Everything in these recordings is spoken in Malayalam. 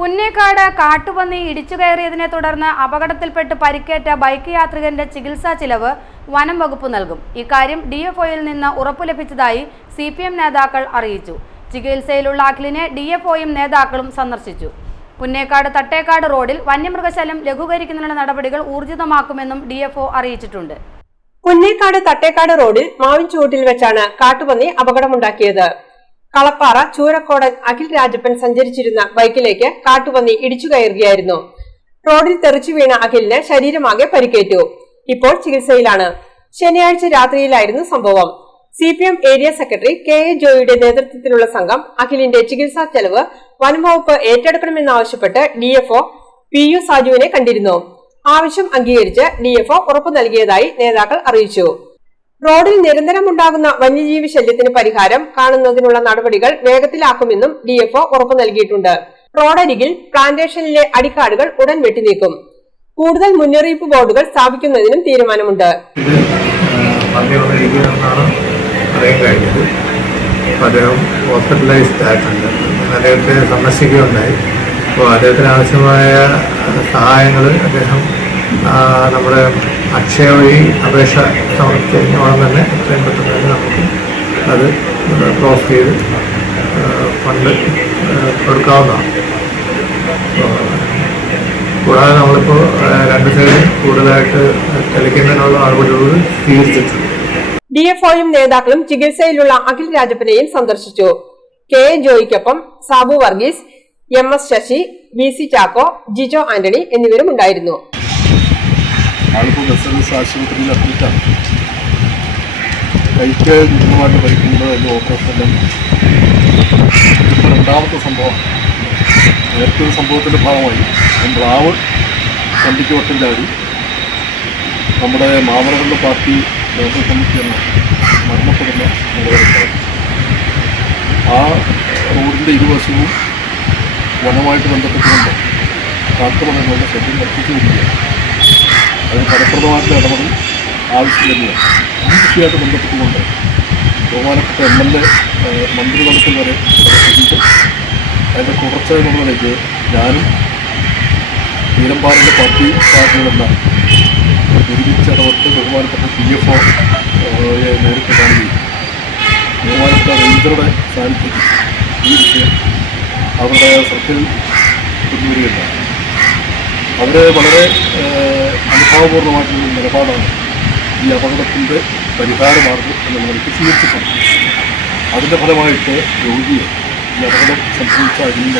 പുന്നേക്കാട് കാട്ടുപന്നി ഇടിച്ചുകയറിയതിനെ തുടർന്ന് അപകടത്തിൽപ്പെട്ട് പരിക്കേറ്റ ബൈക്ക് യാത്രികന്റെ ചികിത്സാ ചിലവ് വനം വകുപ്പ് നൽകും. ഇക്കാര്യം ഡിഎഫ്ഒയിൽ നിന്ന് ഉറപ്പു ലഭിച്ചതായി സിപിഎം നേതാക്കൾ അറിയിച്ചു. ചികിത്സയിലുള്ള അഖിലിനെ ഡിഎഫ്ഒയും നേതാക്കളും സന്ദർശിച്ചു. പുന്നേക്കാട് തട്ടേക്കാട് റോഡിൽ വന്യമൃഗശല്യം ലഘൂകരിക്കുന്നതിനുള്ള നടപടികൾ ഊർജിതമാക്കുമെന്നും ഡിഎഫ്ഒ അറിയിച്ചിട്ടുണ്ട്. പുന്നേക്കാട് തട്ടേക്കാട് റോഡിൽ മാവിൻചുവട്ടിൽ വെച്ചാണ് കാട്ടുപന്നി അപകടമുണ്ടാക്കിയത്. കളപ്പാറ ചൂരക്കോടൻ അഖിൽ രാജപ്പൻ സഞ്ചരിച്ചിരുന്ന ബൈക്കിലേക്ക് കാട്ടുപന്നി ഇടിച്ചു കയറുകയായിരുന്നു. റോഡിൽ തെറിച്ചു വീണ അഖിലിന് ശരീരമാകെ പരിക്കേറ്റു. ഇപ്പോൾ ചികിത്സയിലാണ്. ശനിയാഴ്ച രാത്രിയിലായിരുന്നു സംഭവം. CPM area secretary K A ജോയിയുടെ നേതൃത്വത്തിലുള്ള സംഘം അഖിലിന്റെ ചികിത്സാ ചെലവ് വനംവകുപ്പ് ഏറ്റെടുക്കണമെന്നാവശ്യപ്പെട്ട് ഡിഎഫ്ഒ പി യു സാജുവിനെ കണ്ടിരുന്നു. ആവശ്യം അംഗീകരിച്ച് ഡിഎഫ്ഒ ഉറപ്പു നൽകിയതായി നേതാക്കൾ അറിയിച്ചു. റോഡിൽ നിരന്തരം ഉണ്ടാകുന്ന വന്യജീവി ശല്യത്തിന് പരിഹാരം കാണുന്നതിനുള്ള നടപടികൾ വേഗത്തിലാക്കുമെന്നും ഡിഎഫ്ഒ ഉറപ്പു നൽകിയിട്ടുണ്ട്. റോഡരികിൽ പ്ലാന്റേഷനിലെ അടിക്കാടുകൾ ഉടൻ വെട്ടിനീക്കും. കൂടുതൽ മുന്നറിയിപ്പ് ബോർഡുകൾ സ്ഥാപിക്കുന്നതിനും തീരുമാനമുണ്ട്. അദ്ദേഹം ഹോസ്പിറ്റലൈസ്ഡ് ആയിട്ടുണ്ട്. അദ്ദേഹത്തെ സന്ദർശിക്കുകയുണ്ടായി. അപ്പോൾ അദ്ദേഹത്തിന് ആവശ്യമായ സഹായങ്ങൾ അദ്ദേഹം നമ്മുടെ അക്ഷയ വഴി അപേക്ഷ സമർപ്പിച്ച് കഴിഞ്ഞോളം തന്നെ എത്രയും പെട്ടെന്ന് തന്നെ നമുക്ക് അത് ക്ലോസ് ചെയ്ത് ഫണ്ട് കൊടുക്കാവുന്നതാണ്. കൂടാതെ നമ്മളിപ്പോൾ രണ്ട് സൈഡിൽ കൂടുതലായിട്ട് തെളിക്കുന്നതിനുള്ള നടപടികൾ സ്വീകരിച്ചിട്ടുണ്ട്. ഡിഎഫ്ഒയും നേതാക്കളും ചികിത്സയിലുള്ള അഖിൽ രാജപ്പനെയും സന്ദർശിച്ചു. കെ എ ജോയിക്കൊപ്പം സാബു വർഗീസ്, എം.എസ്. ശശി, ബി.സി. ചാക്കോ, ജിജോ ആന്റണി എന്നിവരും ഉണ്ടായിരുന്നു. ആളിപ്പോൾ ബസ് ആശുപത്രിയിൽ അഡ്മിറ്റാണ്. കൈക്ക് ഗുരുതരമായിട്ട് പരിക്കുന്നത് അതിൻ്റെ ഓപ്പറേഷൻ്റെ ഇപ്പോൾ രണ്ടാമത്തെ സംഭവമാണ്. നേരത്തെ ഒരു സംഭവത്തിൻ്റെ ഭാഗമായി മ്ലാവ് വണ്ടിക്ക് വട്ടം ചാടി നമ്മുടെ മാമറകളുടെ പാർട്ടി ലോക്കൽ കമ്മിറ്റി എന്ന മരണപ്പെടുന്ന നിലവിലുണ്ടായി. ആ റോഡിൻ്റെ ഇരുവശവും വനമായിട്ട് ബന്ധപ്പെട്ടുകൊണ്ട് കാട്ടുമൃഗങ്ങളുടെ ശല്യം വർദ്ധിച്ചു വരികയാണ്. അതിന് ഫലപ്രദമായിട്ടുള്ള ഇടപെടൽ ആവശ്യം തന്നെയാണ്. ഈ കൃഷിയായിട്ട് ബന്ധപ്പെട്ടുകൊണ്ട് ബഹുമാനപ്പെട്ട എം.എൽ.എ മന്ത്രിതലത്തിൽ വരെ ഇടപെട്ടിട്ട് അതിൻ്റെ തുടർച്ച എന്നുള്ളതിലേക്ക് ഞാനും തീരമ്പാറിൻ്റെ പാർട്ടികളെല്ലാം ഒരുമിച്ചിടപെട്ട് ബഹുമാനപ്പെട്ട ഡിഎഫ്ഒയെ നേരിട്ട് കാണുകയും ബഹുമാനപ്പെട്ട റേഞ്ചറുടെ സാന്നിധ്യത്തിൽ ഈ വിഷയം അവരുടെ ശ്രദ്ധയിൽ കൊണ്ടുവരികയുണ്ടായി. അവരെ വളരെ അനുഭാവപൂർണ്ണമായിട്ടുള്ള നിലപാടാണ് ഈ അപകടത്തിൻ്റെ പരിഹാരമാർഗം എന്നുള്ള നിലയ്ക്ക് സ്വീകരിച്ചിട്ടുണ്ട്. അതിൻ്റെ ഫലമായിട്ട് രോഗിയെ ഈ അപകടം സംഭവിച്ച അടിയിൽ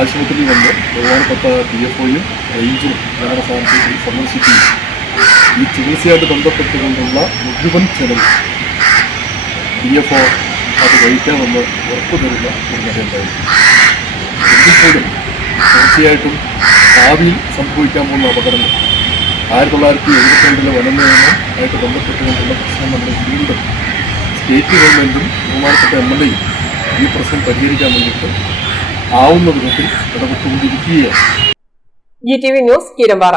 ആശുപത്രിയിൽ വന്ന് ബഹുമാനപ്പെട്ട ഡിഎഫ്ഒയും റേഞ്ചറും ഞങ്ങളുടെ സാന്നിധ്യത്തിൽ സന്ദർശിക്കുകയും ഈ ചികിത്സയായിട്ട് ബന്ധപ്പെട്ടുകൊണ്ടുള്ള മുഴുവൻ ചെലവ് ഡിഎഫ്ഒ അത് വഹിക്കാമെന്ന് ഉറപ്പു തരുന്ന ഒരു നിലയുണ്ടായിരുന്നു. എങ്കിൽപ്പോലും തീർച്ചയായിട്ടും ഭാവിയിൽ സംഭവിക്കാൻ പോകുന്ന അപകടങ്ങൾ 1972 വനം നിയമം ആയിട്ട് ബന്ധപ്പെട്ടുകൊണ്ടുള്ള പ്രശ്നം നമ്മുടെ വീണ്ടും സ്റ്റേറ്റ് ഗവൺമെൻറ്റും ബഹുമാനപ്പെട്ട എം.എൽ.എയും ഈ പ്രശ്നം പരിഹരിക്കാൻ വേണ്ടിയിട്ട് ആവുന്ന വിധത്തിൽ ഇടപെട്ടുകൊണ്ടിരിക്കുകയാണ്. GTV news, Keerampara.